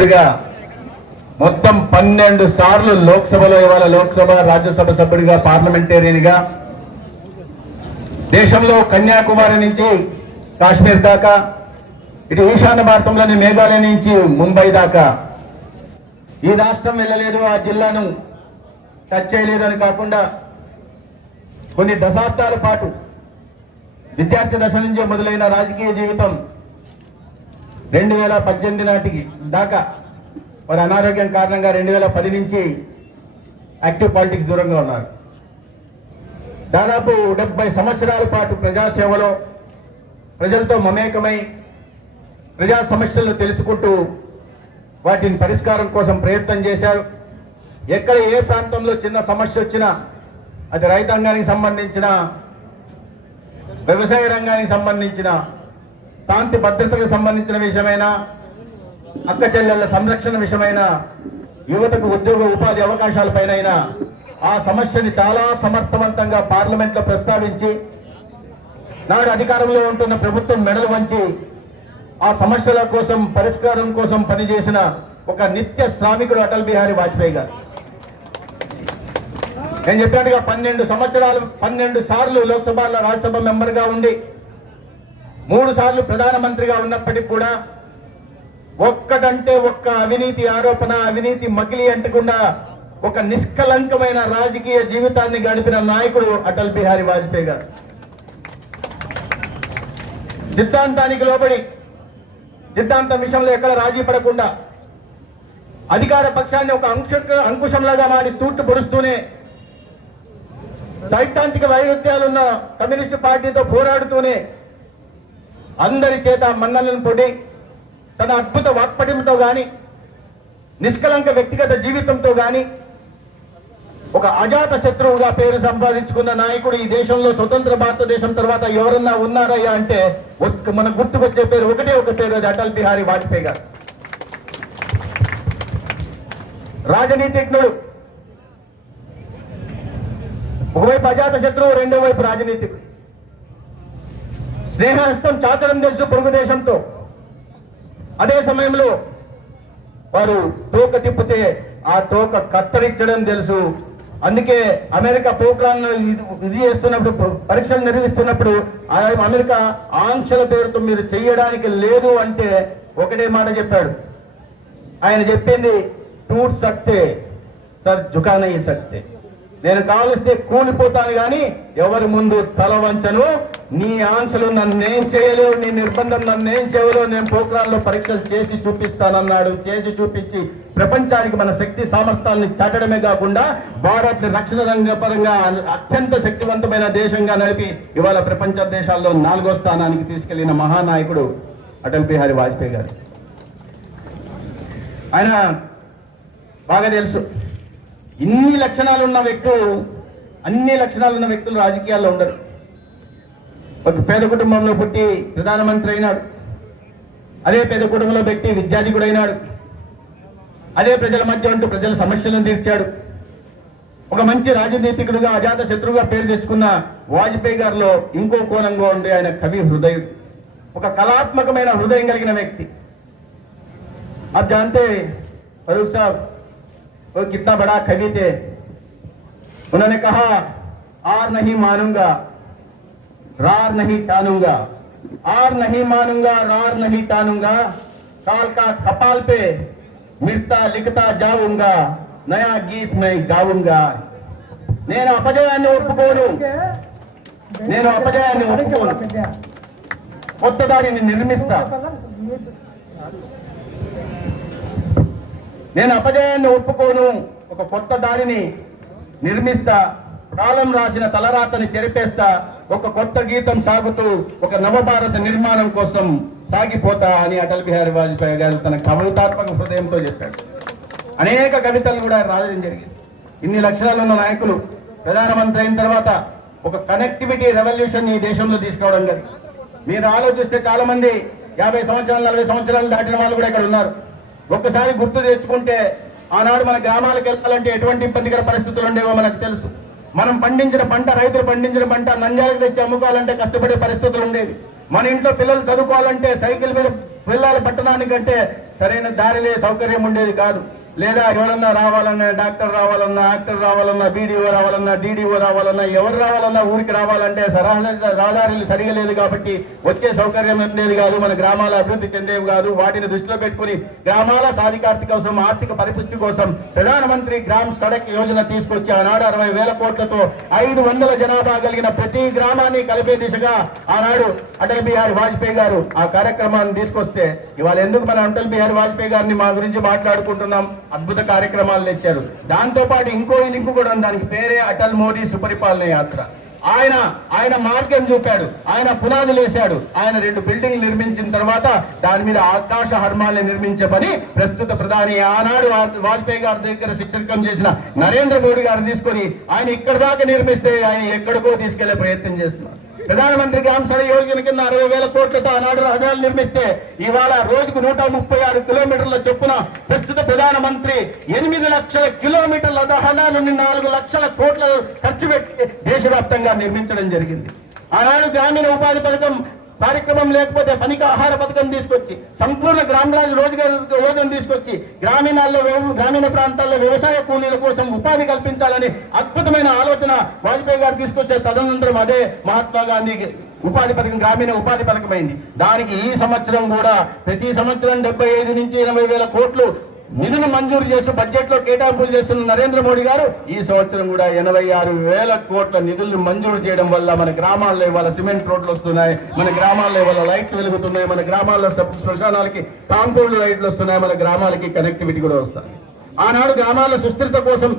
సభ్యుడిగా మొత్తం పన్నెండు సార్లు లోక్సభలో ఇవాళ లోక్సభ రాజ్యసభ సభ్యుడిగా పార్లమెంటేరియన్గా దేశంలో కన్యాకుమారి నుంచి కాశ్మీర్ దాకా ఇటు ఈశాన్య భారతంలోని మేఘాలయ నుంచి ముంబై దాకా. ఈ రాష్ట్రం వెళ్ళలేదు ఆ జిల్లాను టచ్ చేయలేదు అని కాకుండా కొన్ని దశాబ్దాల పాటు విద్యార్థి దశ నుంచే మొదలైన రాజకీయ జీవితం రెండు వేల పద్దెనిమిది నాటికి దాకా వారి అనారోగ్యం కారణంగా రెండు వేల పది నుంచి యాక్టివ్ పాలిటిక్స్ దూరంగా ఉన్నారు. దాదాపు డెబ్బై సంవత్సరాల పాటు ప్రజాసేవలో ప్రజలతో మమేకమై ప్రజా సమస్యలను తెలుసుకుంటూ వాటిని పరిష్కారం కోసం ప్రయత్నం చేశారు. ఎక్కడ ఏ ప్రాంతంలో చిన్న సమస్య వచ్చినా అది రైతాంగానికి సంబంధించిన వ్యవసాయ రంగానికి సంబంధించిన శాంతి భద్రతకు సంబంధించిన విషయమైన అక్క చెల్లెళ్ళ సంరక్షణ విషయమైన యువతకు ఉద్యోగ ఉపాధి అవకాశాలపైన ఆ సమస్యని చాలా సమర్థవంతంగా పార్లమెంట్లో ప్రస్తావించి నాడు అధికారంలో ఉంటున్న ప్రభుత్వం మెడలు వంచి ఆ సమస్యల కోసం పరిష్కారం కోసం పనిచేసిన ఒక నిత్య శ్రామికుడు అటల్ బిహారీ వాజ్పేయి గారు. నేను చెప్పినట్టుగా పన్నెండు సంవత్సరాలు పన్నెండు సార్లు లోక్సభలో రాజ్యసభ మెంబర్గా ఉండి మూడు సార్లు ప్రధానమంత్రిగా ఉన్నప్పటికీ కూడా ఒక్కటంటే ఒక్క అవినీతి ఆరోపణ అవినీతి మకిలి అంటకుండా ఒక నిష్కలంకమైన రాజకీయ జీవితాన్ని గడిపిన నాయకుడు అటల్ బిహారీ వాజ్పేయి గారు. సిద్ధాంతానికి లోబడి సిద్ధాంతం విషయంలో ఎక్కడ రాజీ పడకుండా అధికార పక్షాన్ని ఒక అంకుశ అంకుశంలాగా మారి తూట్టు పొడుస్తూనే సైద్ధాంతిక వైరుధ్యాలున్న కమ్యూనిస్టు పార్టీతో పోరాడుతూనే అందరి చేత మన్నలను పొడి తన అద్భుత వాక్పటింతో గాని నిష్కలంక వ్యక్తిగత జీవితంతో గాని ఒక అజాత శత్రువుగా పేరు సంపాదించుకున్న నాయకుడు ఈ దేశంలో స్వతంత్ర భారతదేశం తర్వాత ఎవరన్నా ఉన్నారయ్యా అంటే ఒక్క- మన గుర్తుకొచ్చే పేరు ఒకటే ఒక పేరు అది అటల్ బిహారీ వాజ్పేయి గారు. రాజనీతిజ్ఞుడు. ఒకవైపు అజాత శత్రువు రెండో వైపు రాజనీతికుడు స్నేహహస్తం చాచడం తెలుసు పొరుగు దేశంతో. అదే సమయంలో వారు తోక తిప్పితే ఆ తోక కత్తరించడం తెలుసు. అందుకే అమెరికా పోక్రాన్ ఇది చేస్తున్నప్పుడు పరీక్షలు నిర్వహిస్తున్నప్పుడు అమెరికా ఆంక్షల పేరుతో మీరు చేయడానికి లేదు అంటే ఒకటే మాట చెప్పాడు. ఆయన చెప్పింది టూట్ సక్తే సర్ జుకానయ్యి సక్తే. నేను కావలిస్తే కూలిపోతాను కానీ ఎవరి ముందు తల వంచను. నీ ఆంక్షలు నన్నేం చేయలేవు నీ నిర్బంధం నన్నేం చేయలేవు. నేను పోక్రాన్లో పరీక్షలు చేసి చూపిస్తానన్నాడు. చేసి చూపించి ప్రపంచానికి మన శక్తి సామర్థ్యాలను చాటడమే కాకుండా భారత్ రక్షణ రంగ పరంగా అత్యంత శక్తివంతమైన దేశంగా నడిపి ఇవాళ ప్రపంచ దేశాల్లో నాలుగో స్థానానికి తీసుకెళ్ళిన మహానాయకుడు అటల్ బిహారీ వాజ్పేయి గారు. ఆయన బాగా తెలుసు. ఇన్ని లక్షణాలు ఉన్న వ్యక్తులు అన్ని లక్షణాలు ఉన్న వ్యక్తులు రాజకీయాల్లో ఉండరు. ఒక పేద కుటుంబంలో పుట్టి ప్రధానమంత్రి అయినాడు. అదే పేద కుటుంబంలో పెట్టి విద్యాధికుడు అయినాడు. అదే ప్రజల మధ్య అంటూ ప్రజల సమస్యలను తీర్చాడు. ఒక మంచి రాజనీతికుడుగా అజాత శత్రువుగా పేరు తెచ్చుకున్న వాజ్పేయి గారిలో ఇంకో కోణంగా ఉండే ఆయన కవి హృదయం ఒక కళాత్మకమైన హృదయం కలిగిన వ్యక్తి. అది అంటే ఫరూక్ సాబ్ वो कितना बड़ा कवि थे उन्होंने कहा आर नहीं मानूंगा रार नहीं टानूंगा आर नहीं मानूंगा रार नहीं टानूंगा काल का कपाल पे मिटता लिखता जाऊंगा नया गीत मैं गाऊंगा నేను అపజయాన్ని ఒప్పుకోను నేను అపజయాన్ని ఒప్పుకోను కొత్త దారిని నిర్మిస్తా నేను అపజయాన్ని ఒప్పుకోను. ఒక కొత్త దారిని నిర్మిస్తా. కాలం రాసిన తలరాతని చెరిపేస్తా. ఒక కొత్త గీతం సాగుతూ ఒక నవభారత నిర్మాణం కోసం సాగిపోతా అని అటల్ బిహారీ వాజ్పేయి గారు తన కవితాత్మక హృదయంతో చెప్పాడు. అనేక కవితలు కూడా రాయడం జరిగింది. ఇన్ని లక్షణాలు ఉన్న నాయకులు ప్రధానమంత్రి అయిన తర్వాత ఒక కనెక్టివిటీ రెవల్యూషన్ ఈ దేశంలో తీసుకురావడం జరిగింది. మీరు ఆలోచిస్తే చాలా మంది యాభై సంవత్సరాలు నలభై సంవత్సరాలు దాటిన వాళ్ళు కూడా ఇక్కడ ఉన్నారు. ఒక్కసారి గుర్తు తెచ్చుకుంటే ఆనాడు మన గ్రామాలకు వెళ్ళాలంటే ఎటువంటి ఇబ్బందికర పరిస్థితులు ఉండేవో మనకు తెలుసు. మనం పండించిన పంట రైతులు పండించిన పంట నంజాలకు తెచ్చి అమ్ముకోవాలంటే కష్టపడే పరిస్థితులు ఉండేవి. మన ఇంట్లో పిల్లలు చదువుకోవాలంటే సైకిల్ మీద వెళ్ళాలి పట్టణానికంటే సరైన దారిలే సౌకర్యం ఉండేది కాదు. లేదా ఎవరన్నా రావాలన్నా డాక్టర్ రావాలన్నా యాక్టర్ రావాలన్నా బీడీఓ రావాలన్నా డీడీఓ రావాలన్నా ఎవరు రావాలన్నా ఊరికి రావాలంటే రహదారులు సరిగా లేదు కాబట్టి వచ్చే సౌకర్యం లేదు కాదు మన గ్రామాల అభివృద్ధి చెందేవి కాదు. వాటిని దృష్టిలో పెట్టుకుని గ్రామాల సాధికారత కోసం ఆర్థిక పరిపుష్టి కోసం ప్రధానమంత్రి గ్రామ్ సడక్ యోజన తీసుకొచ్చి ఆనాడు అరవై వేల కోట్లతో ఐదు వందల జనాభా కలిగిన ప్రతి గ్రామాన్ని కలిపే దిశగా ఆనాడు అటల్ బిహారీ వాజ్పేయి గారు ఆ కార్యక్రమాన్ని తీసుకొస్తే ఇవాళ ఎందుకు మన అటల్ బిహారీ వాజ్పేయి గారిని మా గురించి మాట్లాడుకుంటున్నాం? అద్భుత కార్యక్రమాలు తెచ్చారు దాంతో పాటు ఇంకో లింకు కూడా ఉంది. దానికి పేరే అటల్ మోడీ సుపరిపాలన యాత్ర. ఆయన ఆయన మార్గం చూపాడు. ఆయన పునాదులు వేశాడు. ఆయన రెండు బిల్డింగ్లు నిర్మించిన తర్వాత దాని మీద ఆకాశ హర్మాల్ని నిర్మించే పని ప్రస్తుత ప్రధాని ఆనాడు వాజ్పేయి గారి దగ్గర శిక్షకం చేసిన నరేంద్ర మోడీ గారిని తీసుకొని ఆయన ఇక్కడ దాకా నిర్మిస్తే ఆయన ఎక్కడికో తీసుకెళ్ళే ప్రయత్నం చేస్తున్నారు. ప్రధానమంత్రి గ్రామ సడ యోజన కింద అరవై వేల కోట్లతో ఆనాడు రహదారులు నిర్మిస్తే ఇవాళ రోజుకు నూట ముప్పై ఆరు కిలోమీటర్ల చొప్పున ప్రస్తుత ప్రధానమంత్రి ఎనిమిది లక్షల కిలోమీటర్ల రహదారులని నాలుగు లక్షల కోట్ల ఖర్చు పెట్టి దేశవ్యాప్తంగా నిర్మించడం జరిగింది. ఆనాడు గ్రామీణ ఉపాధి పథకం కార్యక్రమం లేకపోతే పనికి ఆహార పథకం తీసుకొచ్చి సంపూర్ణ గ్రామరాజు రోజుగారు యోజన తీసుకొచ్చి గ్రామీణాల్లో గ్రామీణ ప్రాంతాల్లో వ్యవసాయ కూలీల కోసం ఉపాధి కల్పించాలని అద్భుతమైన ఆలోచన వాజ్పేయి గారు తీసుకొచ్చే తదనంతరం అదే మహాత్మా గాంధీకి ఉపాధి పథకం గ్రామీణ ఉపాధి పథకమైంది. దానికి ఈ సంవత్సరం కూడా ప్రతి సంవత్సరం డెబ్బై ఐదు నుంచి ఎనభై వేల కోట్లు నిధులు మంజూరు చేస్తూ బడ్జెట్లో కేటాయింపులు చేస్తున్న నరేంద్ర మోడీ గారు ఈ సంవత్సరం కూడా ఎనభై ఆరు వేల కోట్ల నిధులు మంజూరు చేయడం వల్ల మన గ్రామాల్లో ఇవాళ సిమెంట్ రోడ్లు వస్తున్నాయి మన గ్రామాల్లో ఇవాళ లైట్లు వెలుగుతున్నాయి మన గ్రామాల్లో శ్మశానాలకి కాంపౌండ్ లైట్లు వస్తున్నాయి మన గ్రామాలకి కనెక్టివిటీ కూడా వస్తాయి ఆనాడు గ్రామాల సుస్థిరత కోసం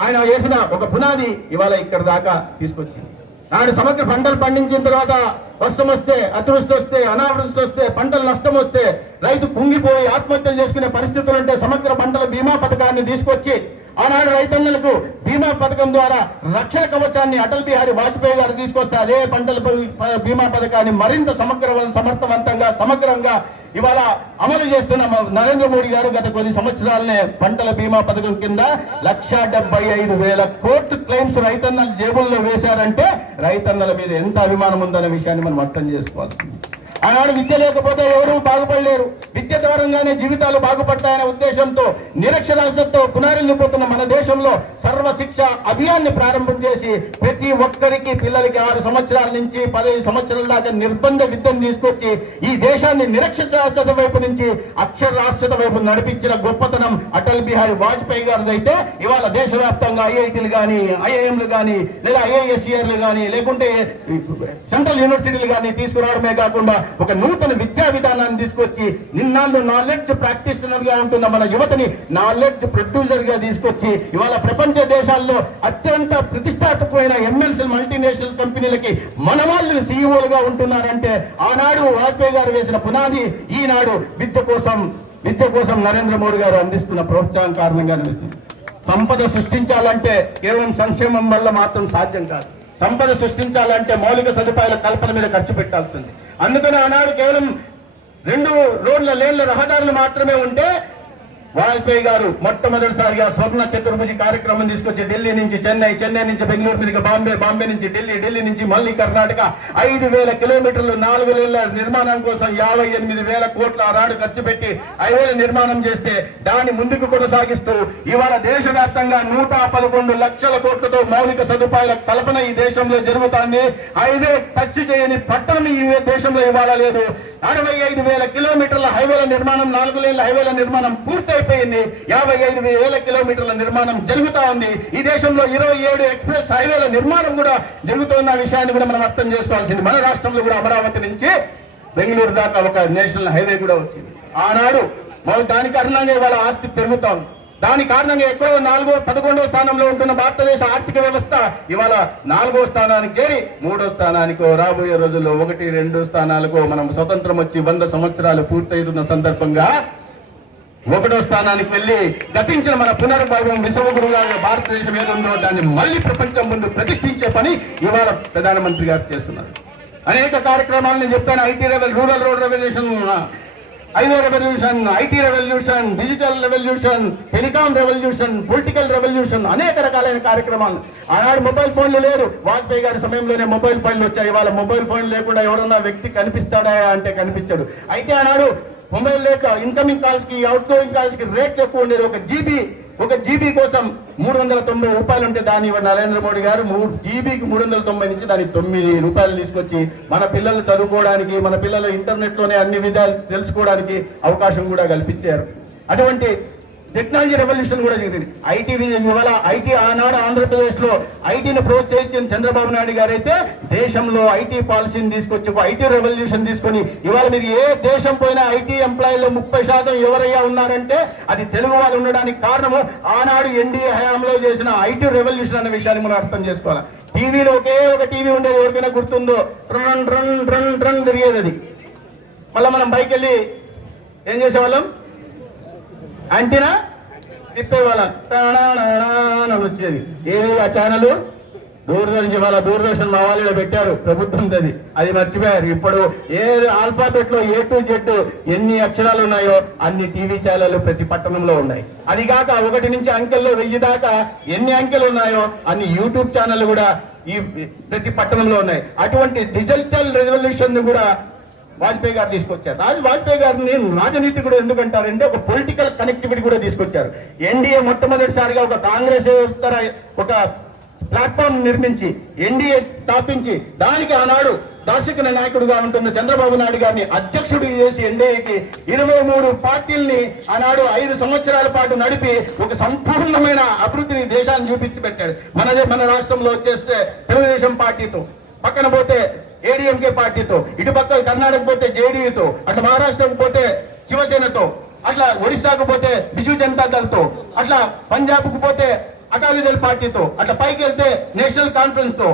ఆయన వేసిన ఒక పునాది ఇవాళ ఇక్కడ దాకా తీసుకొచ్చింది. నాడు సమగ్ర పంటలు పండించిన తర్వాత వర్షం వస్తే అతివృష్టి వస్తే అనావృష్టి వస్తే పంటలు నష్టం వస్తే రైతు కుంగిపోయి ఆత్మహత్యలు చేసుకునే పరిస్థితులు ఉంటే సమగ్ర పంటల బీమా పథకాన్ని తీసుకొచ్చి ఆనాడు రైతన్నలకు బీమా పథకం ద్వారా రక్షణ కవచాన్ని అటల్ బిహారీ వాజ్పేయి గారు తీసుకొస్తే అదే పంటల బీమా పథకాన్ని మరింత సమగ్ర సమర్థవంతంగా సమగ్రంగా ఇవాళ అమలు చేస్తున్న నరేంద్ర మోడీ గారు గత కొన్ని సంవత్సరాలనే పంటల బీమా పథకం కింద లక్ష డెబ్బై ఐదు వేల కోట్లు క్లెయిమ్స్ రైతన్నల జేబుల్లో వేశారంటే రైతన్నల మీద ఎంత అభిమానం ఉందనే విషయాన్ని మనం అర్థం చేసుకోవాలి. ఆనాడు విద్య లేకపోతే ఎవరూ బాగుపడలేరు. విద్య ద్వారంగానే జీవితాలు బాగుపడతాయనే ఉద్దేశంతో నిరక్షరాస్యతతో పునారిల్లిపోతున్న మన దేశంలో సర్వశిక్ష అభియాన్ని ప్రారంభం చేసి ప్రతి ఒక్కరికి పిల్లలకి ఆరు సంవత్సరాల నుంచి పదహైదు సంవత్సరాల దాకా నిర్బంధ విద్యను తీసుకొచ్చి ఈ దేశాన్ని నిరక్షరాస్యత వైపు నుంచి అక్షరాస్యత వైపు నడిపించిన గొప్పతనం అటల్ బిహారీ వాజ్పేయి గారిదైతే అయితే ఇవాళ దేశవ్యాప్తంగా ఐఐటీలు కానీ ఐఐఎంలు కానీ లేదా ఐఐఎస్ఈఆర్లు కానీ లేకుంటే సెంట్రల్ యూనివర్సిటీలు కానీ తీసుకురావడమే కాకుండా ఒక నూతన విద్యా విధానాన్ని తీసుకొచ్చి నిన్నాళ్ళు నాలెడ్జ్ ప్రాక్టీషనర్గా ఉంటున్న మన యువతని నాలెడ్జ్ ప్రొడ్యూసర్గా తీసుకొచ్చి ఇవాళ ప్రపంచ దేశాల్లో అత్యంత ప్రతిష్టాత్మకమైన ఎంఎల్సీ మల్టీనేషనల్ కంపెనీలకి మన వాళ్ళు సీఈఓలుగా ఉంటున్నారంటే ఆనాడు వాజ్పేయి గారు వేసిన పునాది ఈనాడు విద్య కోసం విద్య కోసం నరేంద్ర మోడీ గారు అందిస్తున్న ప్రోత్సాహం కారణంగా అనిపిస్తుంది. సంపద సృష్టించాలంటే కేవలం సంక్షేమం వల్ల మాత్రం సాధ్యం కాదు. సంపద సృష్టించాలంటే మౌలిక సదుపాయాల కల్పన మీద ఖర్చు పెట్టాల్సింది. అందుకని ఆనాడు కేవలం రెండు రోడ్ల లేన్ల రహదారులు మాత్రమే ఉంటే వాజ్పేయి గారు మొట్టమొదటిసారిగా స్వర్ణ చతుర్భుజి కార్యక్రమం తీసుకొచ్చి ఢిల్లీ నుంచి చెన్నై చెన్నై నుంచి బెంగళూరు మీదుగా బాంబే బాంబే నుంచి ఢిల్లీ ఢిల్లీ నుంచి మళ్ళీ కర్ణాటక. ఐదు వేల కిలోమీటర్లు నాలుగు వేల నిర్మాణం కోసం యాభై ఎనిమిది వేల కోట్ల ఆనాడు ఖర్చు పెట్టి హైవేల నిర్మాణం చేస్తే దాన్ని ముందుకు కొనసాగిస్తూ ఇవాళ దేశవ్యాప్తంగా నూట పదకొండు లక్షల కోట్లతో మౌలిక సదుపాయాల కల్పన ఈ దేశంలో జరుగుతాన్ని హైవే టచ్ చేయని పట్టణం ఈ దేశంలో ఇవాళ లేదు. అరవై ఐదు వేల కిలోమీటర్ల హైవేల నిర్మాణం నాలుగు లేన్ల హైవేల నిర్మాణం పూర్తయిపోయింది యాభై ఐదు వేల కిలోమీటర్ల నిర్మాణం జరుగుతా ఉంది. ఈ దేశంలో ఇరవై ఏడు ఎక్స్ప్రెస్ హైవేల నిర్మాణం కూడా జరుగుతున్న విషయాన్ని కూడా మనం అర్థం చేసుకోవాల్సింది. మన రాష్ట్రంలో కూడా అమరావతి నుంచి బెంగళూరు దాకా ఒక నేషనల్ హైవే కూడా వచ్చింది. ఆనాడు దాని కారణంగా ఇవాళ ఆస్తి పెరుగుతా ఉంది. దాని కారణంగా ఎక్కడో నాలుగో పదకొండో స్థానంలో ఉంటున్న భారతదేశ ఆర్థిక వ్యవస్థ ఇవాళ నాలుగో స్థానానికి చేరి మూడో స్థానానికో రాబోయే రోజుల్లో ఒకటి రెండు స్థానాలకు మనం స్వతంత్రం వచ్చి వంద సంవత్సరాలు పూర్తయితున్న సందర్భంగా ఒకటో స్థానానికి వెళ్ళి గతించిన మన పునర్భావం విశ్వగురువుగా భారతదేశం ఏదో దాన్ని మళ్ళీ ప్రపంచం ముందు ప్రతిష్ఠించే పని ఇవాళ ప్రధానమంత్రి గారు చేస్తున్నారు. అనేక కార్యక్రమాలు నేను చెప్తాను. IT revel rural road revolution highway revolution IT revolution digital revolution telecom revolution political revolution అనేక రకాలైన కార్యక్రమాలు. ఆనాడు మొబైల్ ఫోన్లు లేరు. వాజ్పేయి గారి సమయంలోనే మొబైల్ ఫోన్లు వచ్చాయి. ఇవాళ మొబైల్ ఫోన్ లేకుండా ఎవరన్నా వ్యక్తి కనిపిస్తాడా అంటే కనిపించాడు. అయితే ఆనాడు మొబైల్ లేక ఇన్కమింగ్ కాల్స్కి అవుట్ గోయింగ్ కాల్స్కి రేట్లు ఎక్కువ ఉండేది. ఒక జీబీ ఒక జీబీ కోసం మూడు వందల తొంభై రూపాయలు ఉంటే దాన్ని నరేంద్ర మోడీ గారు మూడు జీబీకి మూడు వందల తొంభై నుంచి దానికి తొమ్మిది రూపాయలు తీసుకొచ్చి మన పిల్లలు చదువుకోవడానికి మన పిల్లలు ఇంటర్నెట్లోనే అన్ని విధాలు తెలుసుకోవడానికి అవకాశం కూడా కల్పించారు. అటువంటి టెక్నాలజీ రెవల్యూషన్ కూడా జరిగింది. ఐటీ ఇవాళ ఐటీ ఆనాడు ఆంధ్రప్రదేశ్లో ఐటీని ప్రోత్సహించిన చంద్రబాబు నాయుడు గారు అయితే దేశంలో ఐటీ పాలసీని తీసుకొచ్చి ఐటీ రెవల్యూషన్ తీసుకొని ఇవాళ మీరు ఏ దేశం పోయినా ఐటీ ఎంప్లాయీలో ముప్పై శాతం ఎవరయ్యా ఉన్నారంటే అది తెలుగు వాళ్ళు ఉండడానికి కారణము ఆనాడు ఎన్డీఏ హయాంలో చేసిన ఐటీ రెవల్యూషన్ అనే విషయాన్ని మనం అర్థం చేసుకోవాలి. టీవీలో ఒకే ఒక టీవీ ఉండేది ఎవరికైనా గుర్తుందో? రన్ రన్ రన్ రన్ తిరిగేది అది. మళ్ళీ మనం బైక్ వెళ్ళి ఏం చేసేవాళ్ళం? అంటేనా? తిప్పేవాళ్ళం వచ్చేది ఏది ఆ ఛానల్ దూరదర్శన్ ఇవాళ దూరదర్శన్ మా వాళ్ళు పెట్టారు ప్రభుత్వం అది అది మర్చిపోయారు ఇప్పుడు ఏ ఆల్ఫాబెట్లో ఏ టు జెడ్ ఎన్ని అక్షరాలు ఉన్నాయో అన్ని టీవీ ఛానళ్ళు ప్రతి పట్టణంలో ఉన్నాయి అది కాక ఒకటి నుంచి అంకెల్లో వెయ్యి దాకా ఎన్ని అంకెలు ఉన్నాయో అన్ని యూట్యూబ్ ఛానళ్ళు కూడా ఈ ప్రతి పట్టణంలో ఉన్నాయి అటువంటి డిజిటల్ రెవల్యూషన్ కూడా వాజ్పేయి గారు తీసుకొచ్చారు. రాజు వాజ్పేయి గారిని రాజనీతి కూడా ఎందుకంటారంటే ఒక పొలిటికల్ కనెక్టివిటీ కూడా తీసుకొచ్చారు. ఎన్డీఏ మొట్టమొదటిసారిగా ఒక కాంగ్రెస్ ఒక ప్లాట్ఫామ్ నిర్మించి ఎన్డీఏ స్థాపించి దానికి ఆనాడు దార్శనిక నాయకుడుగా ఉంటున్న చంద్రబాబు నాయుడు గారిని అధ్యక్షుడు చేసి ఎన్డీఏకి ఇరవై మూడు పార్టీల్ని ఆనాడు ఐదు సంవత్సరాల పాటు నడిపి ఒక సంపూర్ణమైన అభివృద్ధిని దేశాన్ని చూపించి పెట్టాడు. మనదే మన రాష్ట్రంలో వచ్చేస్తే తెలుగుదేశం పార్టీతో. పక్కన పోతే ఏడీఎంకే పార్టీతో ఇటు పక్క కర్ణాటక పోతే జేడీయూతో అట్లా మహారాష్ట్రకు పోతే శివసేనతో అట్లా ఒడిశాకు పోతే బిజు జనతాదళతో అట్లా పంజాబ్కు పోతే అకాలీదళ్ పార్టీతో అట్లా పైకి వెళ్తే నేషనల్ కాన్ఫరెన్స్తో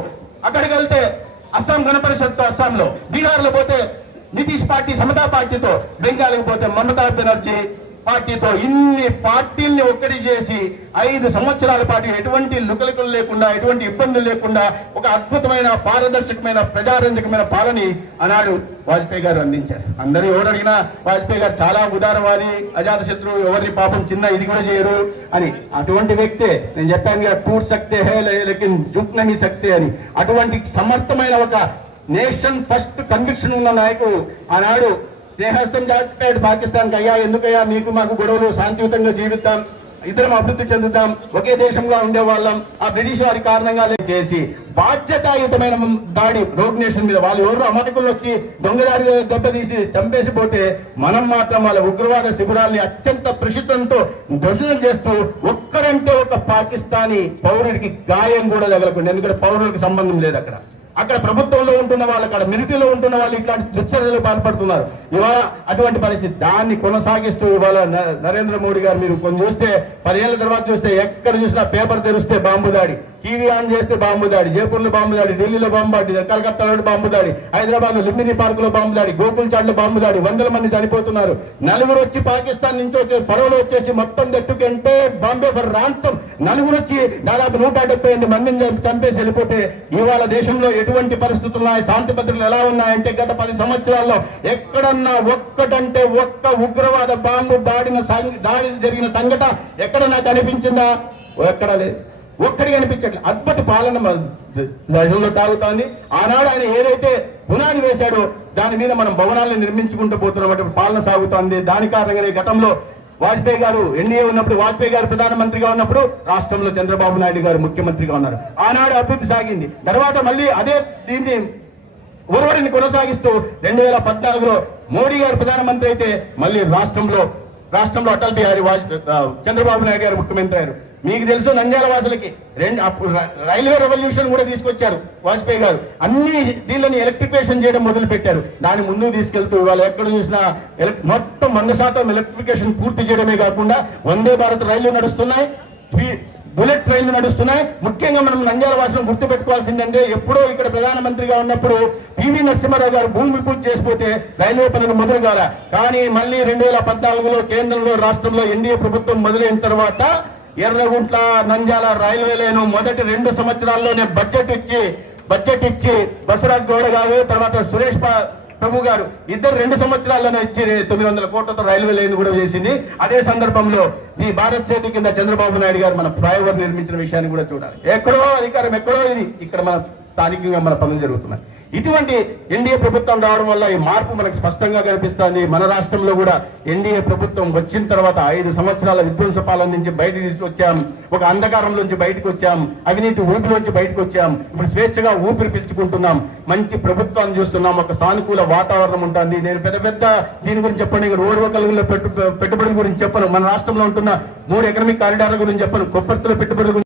అక్కడికి వెళ్తే అస్సాం గణపరిషత్ అస్సాం అస్సాంలో బీహార్లో పోతే నితీష్ పార్టీ సమతా పార్టీతో బెంగాల్కి పోతే మమతా బెనర్జీ పార్టీతో ఇన్ని పార్టీల్ని ఒక్కటి చేసి ఐదు సంవత్సరాల పాటు ఎటువంటి లుకలుకలు లేకుండా ఎటువంటి ఇబ్బందులు లేకుండా ఒక అద్భుతమైన పారదర్శకమైన ప్రజారంజకమైన పాలని ఆనాడు వాజ్పేయి గారు అందించారు. అందరూ ఎవరు అడిగినా వాజ్పేయి గారు చాలా ఉదారవాది అజాతశత్రు ఎవరిని పాపం చిన్న ఇది కూడా చేయరు అని. అటువంటి వ్యక్తే నేను చెప్పాను కదా టూర్ సక్తే హే లేకిన్ జుక్ సక్తే అని. అటువంటి సమర్థమైన ఒక నేషన్ ఫస్ట్ కన్విక్షన్ ఉన్న నాయకుడు ఆనాడు స్నేహస్తం జాగ్రత్త పాకిస్తాన్ అయ్యా ఎందుకయ్యా? మీకు మాకు గొడవలు శాంతియుతంగా జీవిద్దాం ఇద్దరం అభివృద్ధి చెందుతాం ఒకే దేశంగా ఉండేవాళ్ళం. ఆ బ్రిటిష్ వారి కారణంగా చేసి బాధ్యతాయుతమైన దాడి రోగ్ నేషన్ మీద వాళ్ళు ఎవరు అమాయకులు వచ్చి దొంగదారి దెబ్బతీసి చంపేసి పోతే మనం మాత్రం వాళ్ళ ఉగ్రవాద శిబిరాల్ని అత్యంత ప్రసిద్ధంతో దర్శనం చేస్తూ ఒక్కరంటే ఒక పాకిస్తానీ పౌరుడికి గాయం కూడా తగలకుండా ఎందుకంటే పౌరులకు సంబంధం లేదు అక్కడ. అక్కడ ప్రభుత్వంలో ఉంటున్న వాళ్ళు అక్కడ మిలిటరీలో ఉంటున్న వాళ్ళు ఇట్లాంటి దుశ్చర్యలు పాల్పడుతున్నారు. ఇవాళ అటువంటి పరిస్థితి. దాన్ని కొనసాగిస్తూ ఇవాళ న- నరేంద్ర మోడీ గారు మీరు కొన్ని చూస్తే పదేళ్ళ తర్వాత చూస్తే ఎక్కడ చూసినా పేపర్ తెరిస్తే బాంబు దాడి. టీవీ ఆన్ చేస్తే బాంబు దాడి జైపూర్లో బాంబు దాడి ఢిల్లీలో బాంబు దాడి కలకత్తాలో బాంబు దాడి హైదరాబాద్లో పార్క్లో బాంబు దాడి గోకుల్ చాట్లో బాంబు దాడి వందల మంది చనిపోతున్నారు. నలుగురు వచ్చి పాకిస్తాన్ నుంచి వచ్చే పడవలు వచ్చేసి మొత్తం దట్టుకంటే బాంబే ఫర్ రాన్సం నలుగురు వచ్చి దాదాపు నూట డెబ్బై ఎనిమిది మందిని చంపేసి వెళ్ళిపోతే ఇవాళ దేశంలో ఎటువంటి పరిస్థితులు ఉన్నాయి? శాంతి భద్రతలు ఎలా ఉన్నాయంటే గత పది సంవత్సరాల్లో ఎక్కడన్నా ఒక్కటంటే ఒక్క ఉగ్రవాద బాంబు దాడిన దాడి జరిగిన సంఘట ఎక్కడ నాకు కనిపించిందా ఎక్కడ లేదు. ఒక్కడి కనిపించట్లేదు అద్భుత పాలన దశలో తాగుతోంది. ఆనాడు ఆయన ఏదైతే పునాది వేశాడో దాని మీద మనం భవనాలను నిర్మించుకుంటూ పోతున్నటువంటి పాలన సాగుతోంది. దాని కారణంగానే గతంలో వాజ్పేయి గారు ఎన్డీఏ ఉన్నప్పుడు వాజ్పేయి గారు ప్రధానమంత్రిగా ఉన్నప్పుడు రాష్ట్రంలో చంద్రబాబు నాయుడు గారు ముఖ్యమంత్రిగా ఉన్నారు. ఆనాడు అభివృద్ధి సాగింది. తర్వాత మళ్ళీ అదే దీన్ని ఒరవడిని కొనసాగిస్తూ రెండు వేల పద్నాలుగులో మోడీ గారు ప్రధానమంత్రి అయితే మళ్ళీ రాష్ట్రంలో రాష్ట్రంలో అటల్ బిహారీ వాజ్పేయి చంద్రబాబు నాయుడు గారు ముఖ్యమంత్రి అయ్యారు. మీకు తెలుసు నంద్యాల వాసులకి. రెండు అప్పుడు రైల్వే రెవల్యూషన్ కూడా తీసుకొచ్చారు వాజ్పేయి గారు. అన్ని దీనిని ఎలక్ట్రిఫికేషన్ చేయడం మొదలు పెట్టారు దాని ముందుకు తీసుకెళ్తూ వాళ్ళు ఎక్కడ చూసినా మొత్తం వంద శాతం ఎలక్ట్రిఫికేషన్ పూర్తి చేయడమే కాకుండా వందే భారత్ రైళ్ళు నడుస్తున్నాయి. బుల్లెట్ ట్రైన్లు నడుస్తున్నాయి. ముఖ్యంగా మనం నంద్యాల వాసులను గుర్తు పెట్టుకోవాల్సిందంటే ఎప్పుడో ఇక్కడ ప్రధానమంత్రిగా ఉన్నప్పుడు పివి నరసింహారావు గారు భూమి పూజ చేసిపోతే రైల్వే పనులు మొదలు కాల. కానీ మళ్ళీ రెండు వేల పద్నాలుగులో కేంద్రంలో రాష్ట్రంలో ఎన్డీఏ ప్రభుత్వం మొదలైన తర్వాత ఎర్రగుంట్ల నంద్యాల రైల్వే లైన్ మొదటి రెండు సంవత్సరాల్లోనే బడ్జెట్ ఇచ్చి బడ్జెట్ ఇచ్చి బసవరాజ్ గౌడ గారు తర్వాత సురేష్ ప్రభు గారు ఇద్దరు రెండు సంవత్సరాల్లోనే ఇచ్చి తొమ్మిది వందల కోట్లతో రైల్వే లైన్ కూడా చేసింది. అదే సందర్భంలో ఈ భారత్ సేతు కింద చంద్రబాబు నాయుడు గారు మన ఫ్లైఓవర్ నిర్మించిన విషయాన్ని కూడా చూడాలి. ఎక్కడో అధికారం ఎక్కడో ఇది. ఇక్కడ మన స్థానికంగా మన పనులు జరుగుతున్నాయి. ఇటువంటి ఎన్డీఏ ప్రభుత్వం రావడం వల్ల ఈ మార్పు మనకు స్పష్టంగా కనిపిస్తుంది. మన రాష్ట్రంలో కూడా ఎన్డీఏ ప్రభుత్వం వచ్చిన తర్వాత ఐదు సంవత్సరాల విధ్వంస పాలన నుంచి బయటకు తీసుకొచ్చాం. ఒక అంధకారంలోంచి బయటకు వచ్చాం. అవినీతి ఊపిలోంచి బయటకు వచ్చాం. ఇప్పుడు స్వేచ్ఛగా ఊపిరి పీల్చుకుంటున్నాం. మంచి ప్రభుత్వాన్ని చూస్తున్నాం. ఒక సానుకూల వాతావరణం ఉంటుంది. నేను పెద్ద పెద్ద దీని గురించి చెప్పండి. రోడ్డు ఒకరిలో పెట్టు పెట్టుబడుల గురించి చెప్పను. మన రాష్ట్రంలో ఉంటున్న మూడు ఎకనామిక్ కారిడార్ల గురించి చెప్పను. కొప్పర్తిలో పెట్టుబడుల